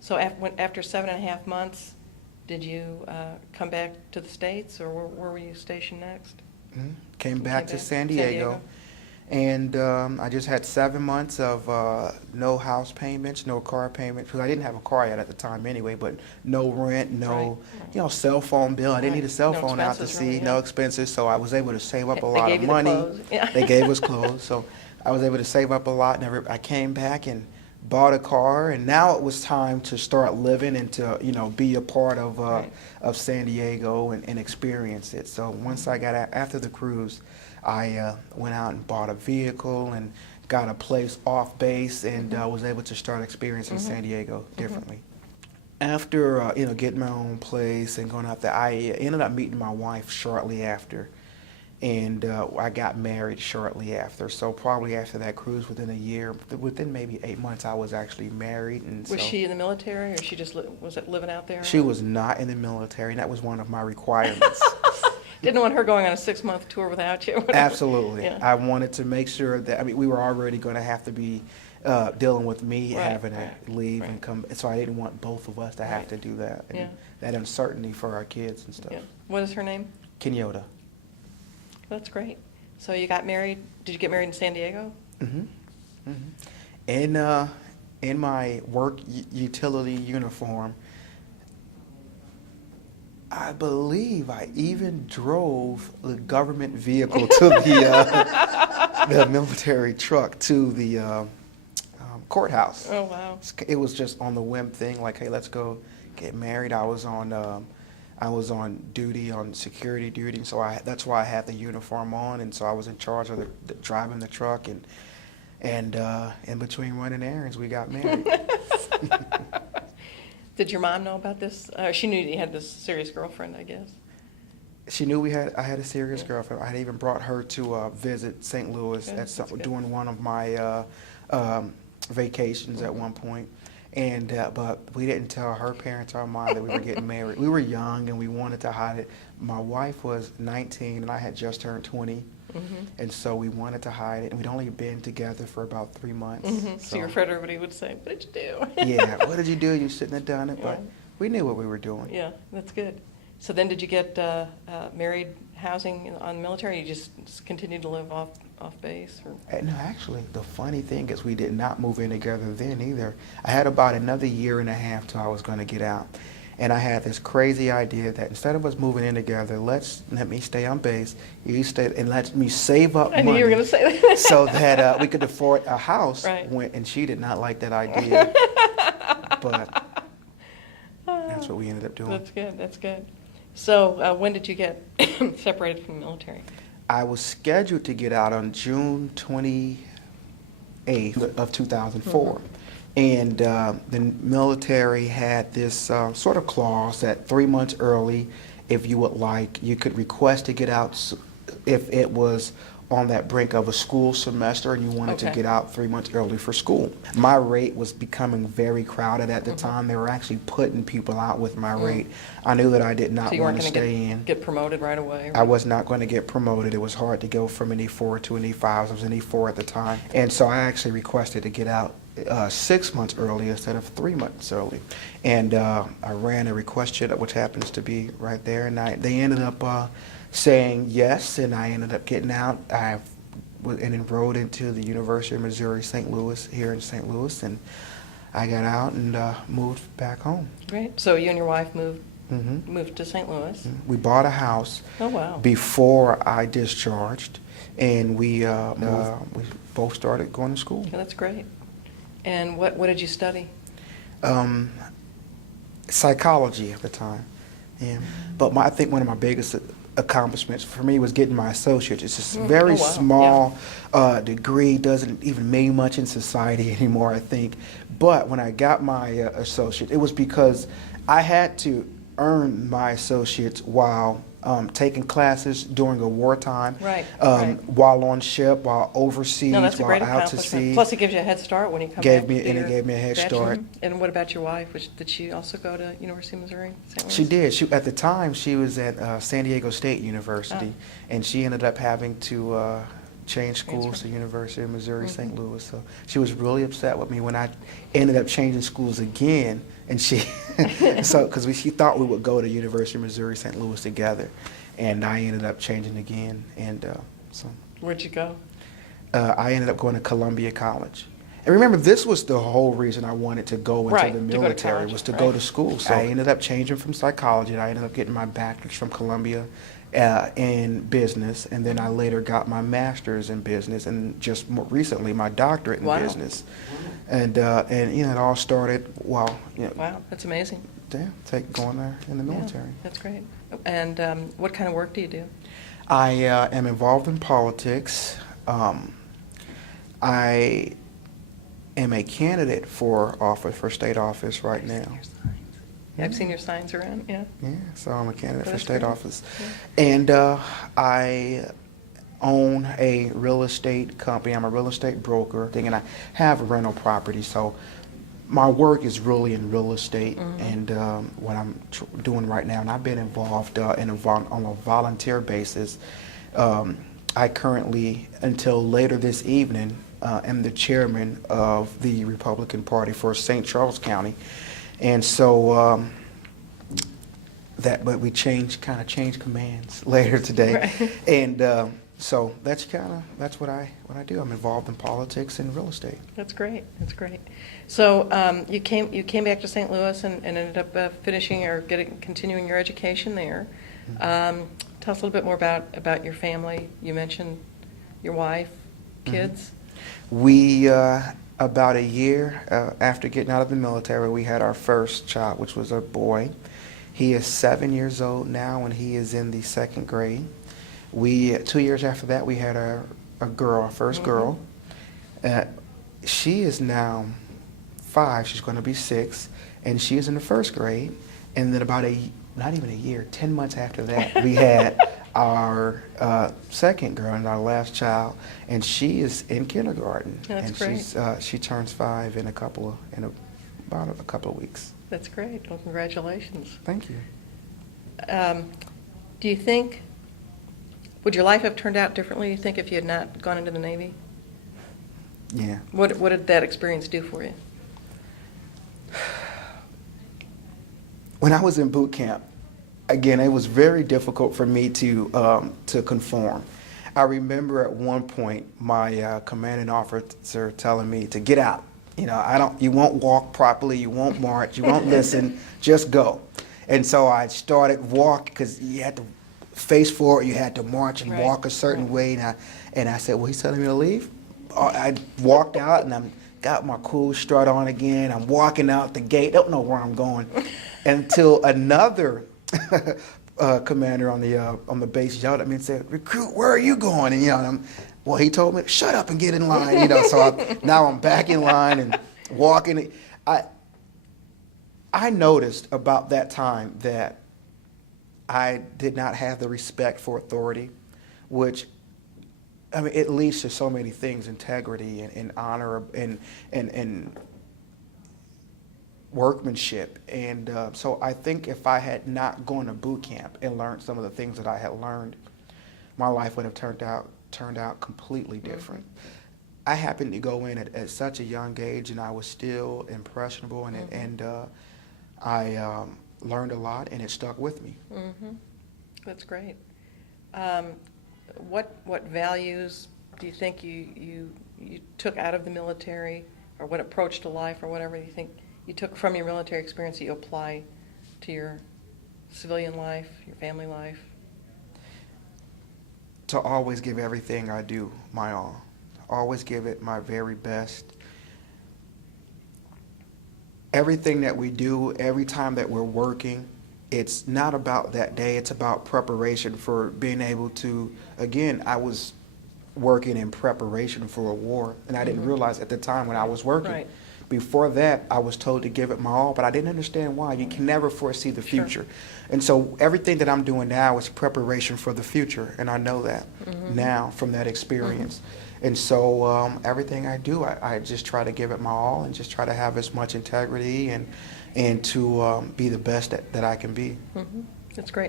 So after 7.5 months, did you come back to the States, or where were you stationed next? Came back to San Diego. And I just had 7 months of no house payments, no car payments, because I didn't have a car yet at the time anyway, but no rent, no, cell phone bill. I didn't need a cell phone out to see, no expenses, so I was able to save up a lot of money. They gave you the clothes. Yeah. They gave us clothes, so I was able to save up a lot, and I came back and bought a car, and now it was time to start living and to, be a part of San Diego and experience it. So once I got after the cruise, I went out and bought a vehicle and got a place off base, and was able to start experiencing San Diego differently. After getting my own place and going out there, I ended up meeting my wife shortly after, and I got married shortly after. So probably after that cruise, within a year, within maybe 8 months, I was actually married. And was she in the military, or she just was it living out there? She was not in the military, and that was one of my requirements. Didn't want her going on a 6-month tour without you. Absolutely. Yeah. I wanted to make sure that, we were already going to have to be dealing with me having to leave and come, so I didn't want both of us to have to do that. And that uncertainty for our kids and stuff. Yeah. What is her name? Kenyatta. That's great. So you got married, did you get married in San Diego? And in my work utility uniform, I believe I even drove the government vehicle to the military truck to the courthouse. Oh, wow. It was just on the whim thing, like, hey, let's go get married. I was on duty, on security duty, so that's why I had the uniform on, and so I was in charge of the driving the truck, and in between running errands, we got married. Did your mom know about this? She knew you had this serious girlfriend, I guess. She knew I had a serious girlfriend. I had even brought her to visit St. Louis during one of my vacations at one point. And but we didn't tell her parents or mine that we were getting married. We were young and we wanted to hide it. My wife was 19 and I had just turned 20. And so we wanted to hide it, and we'd only been together for about 3 months. So you're afraid everybody would say, "What did you do?" Yeah, what did you do? You shouldn't have done it, but we knew what we were doing. Yeah, that's good. So then did you get married housing on the military, or you just continued to live off base? Or? No, actually, the funny thing is we did not move in together then either. I had about another year and a half till I was going to get out. And I had this crazy idea that instead of us moving in together, let me stay on base, you stay, and let me save up money. I knew you were going to say that. So that we could afford a house. Right. And she did not like that idea. But that's what we ended up doing. That's good. That's good. So when did you get separated from the military? I was scheduled to get out on June 28th of 2004. And the military had this sort of clause that 3 months early, if you would like, you could request to get out if it was on that brink of a school semester and you wanted to get out 3 months early for school. My rate was becoming very crowded at the time. They were actually putting people out with my rate. I knew that I did not want to stay in. Get promoted right away? Right? I was not going to get promoted. It was hard to go from an E4 to an E5. I was an E4 at the time. And so I actually requested to get out 6 months early instead of 3 months early. And I ran a request sheet, which happens to be right there, and they ended up saying yes, and I ended up getting out. I was enrolled into the University of Missouri St. Louis here in St. Louis, and I got out and moved back home. Great. So you and your wife moved to St. Louis. We bought a house before I discharged, and we both started going to school. Yeah, that's great. And what did you study? Psychology at the time. Yeah. But I think one of my biggest accomplishments for me was getting my associates. It's just a very small degree, doesn't even mean much in society anymore, I think. But when I got my associate, it was because I had to earn my associates while taking classes during a wartime, while on ship, while overseas, while out to sea. Plus, it gives you a head start when you come back. It gave me a head start. And what about your wife? Did she also go to University of Missouri, St. Louis? She did. At the time, she was at San Diego State University, and she ended up having to changed schools Transfer. to University of Missouri, St. Mhm. Louis. So she was really upset with me when I ended up changing schools again, and she, because she thought we would go to University of Missouri, St. Louis together, and I ended up changing again, and so Where'd you go? I ended up going to Columbia College. And remember, this was the whole reason I wanted to go into Right, the to go to military, college, was to right. go to school. So I ended up changing from psychology, and I ended up getting my bachelor's from Columbia in business, and then I later got my master's in business, and just more recently my doctorate in Wow. business. And it all started while Wow, that's amazing. going there in the Yeah, military. that's great. And what kind of work do you do? I am involved in politics. I am a candidate for state office right I've seen now. your signs. Yeah, I've seen your signs around, yeah. Yeah, so I'm a candidate for That's state great. office. Yeah. And I own a real estate company. I'm a real estate broker, and I have a rental property. So my work is really in real estate, and what I'm doing right now. And I've been involved on a volunteer basis. I currently, until later this evening, am the chairman of the Republican Party for St. Charles County. And so but we kind of changed commands later today. Right. And so that's what I do. I'm involved in politics and real estate. That's great, that's great. So you came back to St. Louis and ended up finishing or continuing your education there. Tell us a little bit more about your family. You mentioned your wife, kids. We, about a year after getting out of the military, we had our first child, which was a boy. He is 7 years old now, and he is in the second grade. 2 years after that, we had a girl, our first girl. She is now 5. She's going to be 6, and she is in the first grade. And then not even a year, 10 months after that, we had our second girl and our last child, and she is in kindergarten. That's and great. she turns 5 in about a couple of weeks. That's great. Well, congratulations. Thank you. Do you think, would your life have turned out differently, you think, if you had not gone into the Navy? Yeah. What did that experience do for you? When I was in boot camp, again, it was very difficult for me to conform. I remember at one point my commanding officer telling me to get out. You won't walk properly, you won't march, you won't listen, just go. And so I started walking, because you had to face forward, you had to march and walk a certain way. And I said, well, he's telling me to leave? I walked out, and I got my cool strut on again. I'm walking out the gate, don't know where I'm going, until another commander on the base yelled at me and said, "Recruit, where are you going?" And well, he told me, "Shut up and get in line." So now I'm back in line and walking. I noticed about that time that I did not have the respect for authority, which, it leads to so many things: integrity and honor and workmanship. And so I think if I had not gone to boot camp and learned some of the things that I had learned, my life would have turned out completely different. I happened to go in at such a young age, and I was still impressionable, and I learned a lot, and it stuck with me. That's great. What values do you think you took out of the military, or what approach to life, or whatever you think you took from your military experience that you apply to your civilian life, your family life? To always give everything I do my all. Always give it my very best. Everything that we do, every time that we're working, it's not about that day, it's about preparation for being able to, again, I was working in preparation for a war, and I didn't realize at the time when I was working. Right. Before that, I was told to give it my all, but I didn't understand why. You can never foresee the future. And so everything that I'm doing now is preparation for the future, and I know that now from that experience. And so everything I do, I just try to give it my all and just try to have as much integrity and to be the best that I can be. That's great.